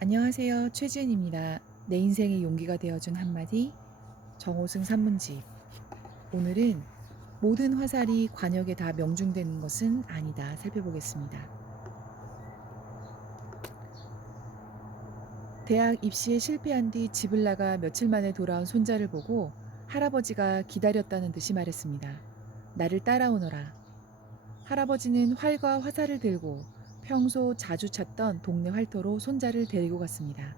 안녕하세요. 최지은입니다. 내 인생의 용기가 되어준 한마디 정호승 산문집. 오늘은 모든 화살이 관역에 다 명중되는 것은 아니다 살펴보겠습니다. 대학 입시에 실패한 뒤 집을 나가 며칠 만에 돌아온 손자를 보고 할아버지가 기다렸다는 듯이 말했습니다. 나를 따라오너라. 할아버지는 활과 화살을 들고 평소 자주 찾던 동네 활터로 손자를 데리고 갔습니다.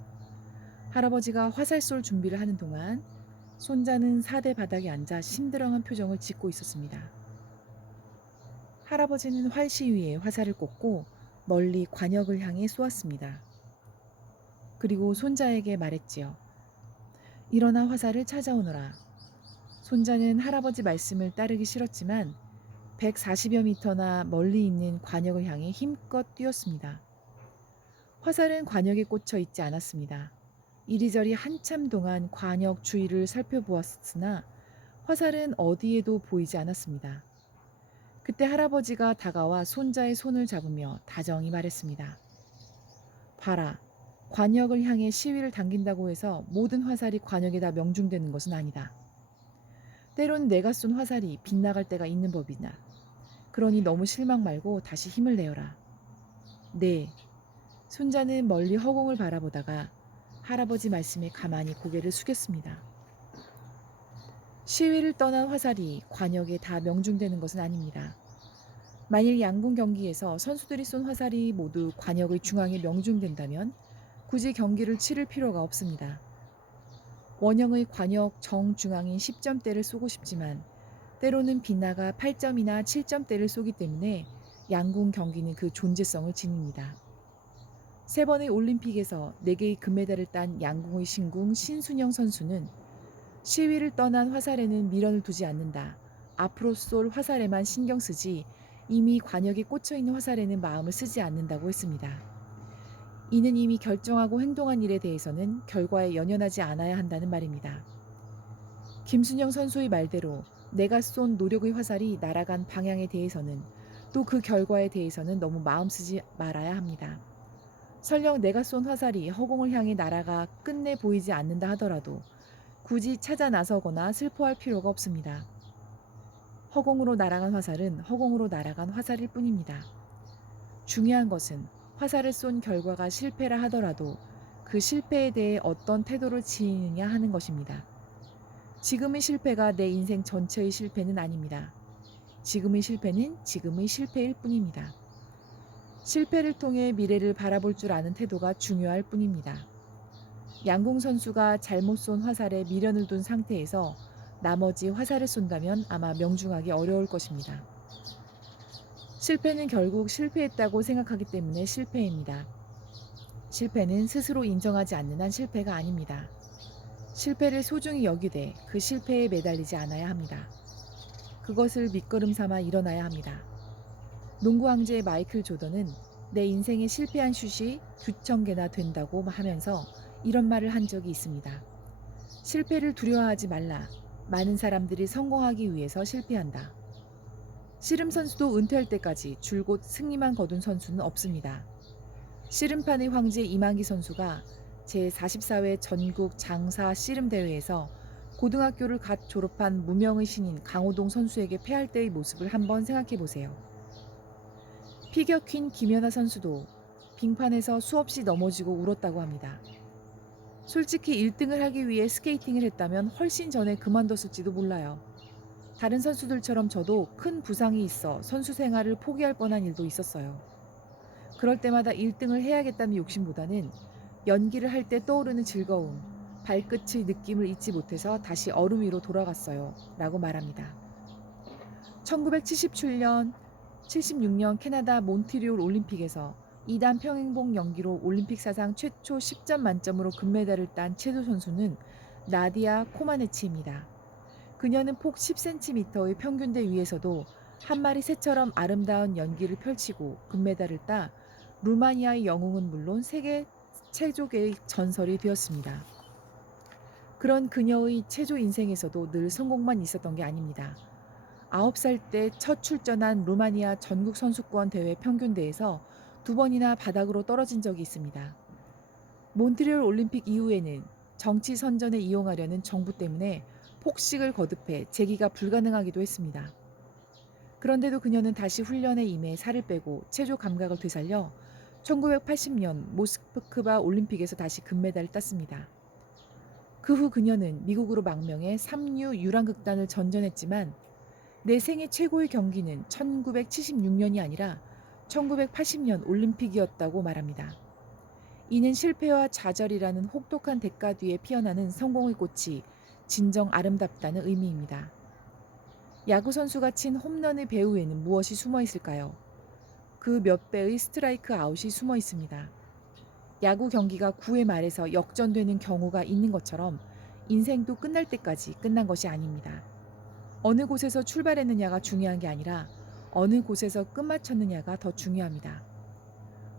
할아버지가 화살 쏠 준비를 하는 동안 손자는 사대 바닥에 앉아 심드렁한 표정을 짓고 있었습니다. 할아버지는 활시 위에 화살을 꽂고 멀리 관역을 향해 쏘았습니다. 그리고 손자에게 말했지요. 일어나 화살을 찾아오너라. 손자는 할아버지 말씀을 따르기 싫었지만 140여 미터나 멀리 있는 관역을 향해 힘껏 뛰었습니다. 화살은 관역에 꽂혀 있지 않았습니다. 이리저리 한참 동안 관역 주위를 살펴보았으나 화살은 어디에도 보이지 않았습니다. 그때 할아버지가 다가와 손자의 손을 잡으며 다정히 말했습니다. 봐라, 관역을 향해 시위를 당긴다고 해서 모든 화살이 관역에다 명중되는 것은 아니다. 때론 내가 쏜 화살이 빗나갈 때가 있는 법이다. 그러니 너무 실망 말고 다시 힘을 내어라. 네. 손자는 멀리 허공을 바라보다가 할아버지 말씀에 가만히 고개를 숙였습니다. 시위를 떠난 화살이 관역에 다 명중되는 것은 아닙니다. 만일 양궁 경기에서 선수들이 쏜 화살이 모두 관역의 중앙에 명중된다면 굳이 경기를 치를 필요가 없습니다. 원형의 관역 정중앙인 10점대를 쏘고 싶지만 때로는 빗나가 8점이나 7점대를 쏘기 때문에 양궁 경기는 그 존재성을 지닙니다. 3번의 올림픽에서 4개의 금메달을 딴 양궁의 신궁 신순영 선수는 시위를 떠난 화살에는 미련을 두지 않는다. 앞으로 쏠 화살에만 신경 쓰지 이미 관역에 꽂혀 있는 화살에는 마음을 쓰지 않는다고 했습니다. 이는 이미 결정하고 행동한 일에 대해서는 결과에 연연하지 않아야 한다는 말입니다. 김순영 선수의 말대로 내가 쏜 노력의 화살이 날아간 방향에 대해서는 또 그 결과에 대해서는 너무 마음 쓰지 말아야 합니다. 설령 내가 쏜 화살이 허공을 향해 날아가 끝내 보이지 않는다 하더라도 굳이 찾아 나서거나 슬퍼할 필요가 없습니다. 허공으로 날아간 화살은 허공으로 날아간 화살일 뿐입니다. 중요한 것은 화살을 쏜 결과가 실패라 하더라도 그 실패에 대해 어떤 태도를 지니느냐 하는 것입니다. 지금의 실패가 내 인생 전체의 실패는 아닙니다. 지금의 실패는 지금의 실패일 뿐입니다. 실패를 통해 미래를 바라볼 줄 아는 태도가 중요할 뿐입니다. 양궁 선수가 잘못 쏜 화살에 미련을 둔 상태에서 나머지 화살을 쏜다면 아마 명중하기 어려울 것입니다. 실패는 결국 실패했다고 생각하기 때문에 실패입니다. 실패는 스스로 인정하지 않는 한 실패가 아닙니다. 실패를 소중히 여기되 그 실패에 매달리지 않아야 합니다. 그것을 밑거름 삼아 일어나야 합니다. 농구 왕제 마이클 조던은 내 인생에 실패한 슛이 9,000개나 된다고 하면서 이런 말을 한 적이 있습니다. 실패를 두려워하지 말라. 많은 사람들이 성공하기 위해서 실패한다. 씨름 선수도 은퇴할 때까지 줄곧 승리만 거둔 선수는 없습니다. 씨름판의 황제 이만기 선수가 제44회 전국 장사 씨름 대회에서 고등학교를 갓 졸업한 무명의 신인 강호동 선수에게 패할 때의 모습을 한번 생각해 보세요. 피겨 퀸 김연아 선수도 빙판에서 수없이 넘어지고 울었다고 합니다. 솔직히 1등을 하기 위해 스케이팅을 했다면 훨씬 전에 그만뒀을지도 몰라요. 다른 선수들처럼 저도 큰 부상이 있어 선수 생활을 포기할 뻔한 일도 있었어요. 그럴 때마다 1등을 해야겠다는 욕심보다는 연기를 할 때 떠오르는 즐거움, 발끝의 느낌을 잊지 못해서 다시 얼음 위로 돌아갔어요. 라고 말합니다. 1977년, 76년 캐나다 몬트리올 올림픽에서 2단 평행봉 연기로 올림픽 사상 최초 10점 만점으로 금메달을 딴 체조 선수는 나디아 코마네치입니다. 그녀는 폭 10cm의 평균대 위에서도 한 마리 새처럼 아름다운 연기를 펼치고 금메달을 따 루마니아의 영웅은 물론 세계 체조계의 전설이 되었습니다. 그런 그녀의 체조 인생에서도 늘 성공만 있었던 게 아닙니다. 9살 때 첫 출전한 루마니아 전국 선수권 대회 평균대에서 2번이나 바닥으로 떨어진 적이 있습니다. 몬트리올 올림픽 이후에는 정치 선전에 이용하려는 정부 때문에 폭식을 거듭해 재기가 불가능하기도 했습니다. 그런데도 그녀는 다시 훈련에 임해 살을 빼고 체조 감각을 되살려 1980년 모스크바 올림픽에서 다시 금메달을 땄습니다. 그 후 그녀는 미국으로 망명해 삼류 유랑극단을 전전했지만 내 생애 최고의 경기는 1976년이 아니라 1980년 올림픽이었다고 말합니다. 이는 실패와 좌절이라는 혹독한 대가 뒤에 피어나는 성공의 꽃이 진정 아름답다는 의미입니다. 야구 선수가 친 홈런의 배후에는 무엇이 숨어 있을까요? 그 몇 배의 스트라이크 아웃이 숨어 있습니다. 야구 경기가 9회 말에서 역전되는 경우가 있는 것처럼 인생도 끝날 때까지 끝난 것이 아닙니다. 어느 곳에서 출발했느냐가 중요한 게 아니라 어느 곳에서 끝마쳤느냐가 더 중요합니다.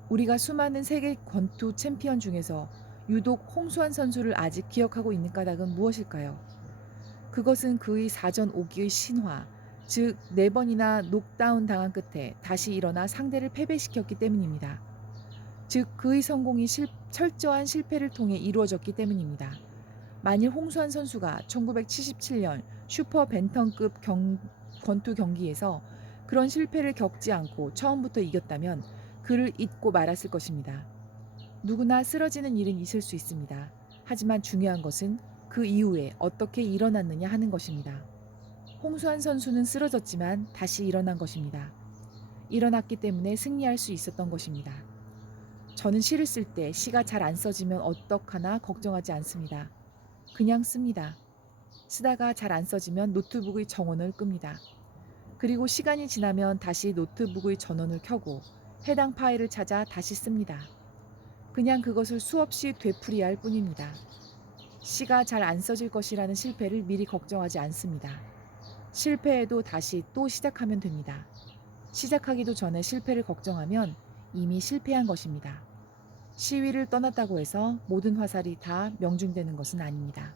우리가 수많은 세계 권투 챔피언 중에서 유독 홍수환 선수를 아직 기억하고 있는 까닭은 무엇일까요? 그것은 그의 사전 5기의 신화, 즉 4번이나 녹다운 당한 끝에 다시 일어나 상대를 패배시켰기 때문입니다. 즉 그의 성공이 철저한 실패를 통해 이루어졌기 때문입니다. 만일 홍수환 선수가 1977년 슈퍼 벤턴급 권투 경기에서 그런 실패를 겪지 않고 처음부터 이겼다면 그를 잊고 말았을 것입니다. 누구나 쓰러지는 일은 있을 수 있습니다. 하지만 중요한 것은 그 이후에 어떻게 일어났느냐 하는 것입니다. 홍수환 선수는 쓰러졌지만 다시 일어난 것입니다. 일어났기 때문에 승리할 수 있었던 것입니다. 저는 시를 쓸 때 시가 잘 안 써지면 어떡하나 걱정하지 않습니다. 그냥 씁니다. 쓰다가 잘 안 써지면 노트북의 정원을 끕니다. 그리고 시간이 지나면 다시 노트북의 전원을 켜고 해당 파일을 찾아 다시 씁니다. 그냥 그것을 수없이 되풀이할 뿐입니다. 시가 잘 안 써질 것이라는 실패를 미리 걱정하지 않습니다. 실패해도 다시 또 시작하면 됩니다. 시작하기도 전에 실패를 걱정하면 이미 실패한 것입니다. 시위를 떠났다고 해서 모든 화살이 다 명중되는 것은 아닙니다.